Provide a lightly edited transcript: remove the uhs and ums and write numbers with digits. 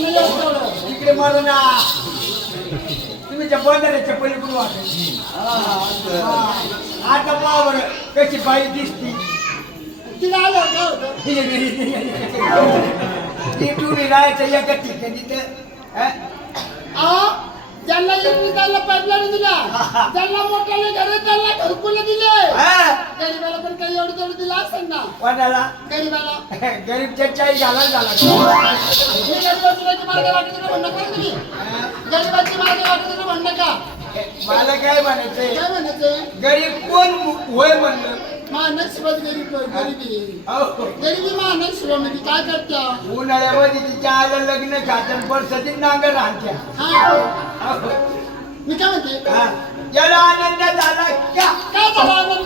त्यांना येऊ तेवढं. इकडे मारू ना तुम्ही त्या बंधाऱ्याच्या पलीकडून वाटत आता पहा बरं कशी बाई दिसती तिला आलं काय होतं ती टुरी राहायचं एका ठिकाणी ज्यांना इंग्लिश त्यांना पाईपलाईन दिला ज्यांना मोठ्याने घर त्यांना घरकुल दिले गरीबाला पण काही एवढं तेवढं दिलं असेल ना कोणाला गरीबाला गरीबच्या चाई घालायला झाला मी गरीबाची मागे वाटत तुला म्हणणं का तुम्ही गरीबाची मागे वाटत तुला म्हणणं का मला काय म्हणायचंय काय म्हणायचं गरीब कोण होय म्हणलं नशिबात गरिबी अहो, गरिबी नशिबामध्ये काय करत्या उन्हाळ्यामध्ये तिच्या आलं लग्न खात्यान परिस्थितीत नांगर राहत्या हा मी काय म्हणते याला आनंद झाला क्या काय झाला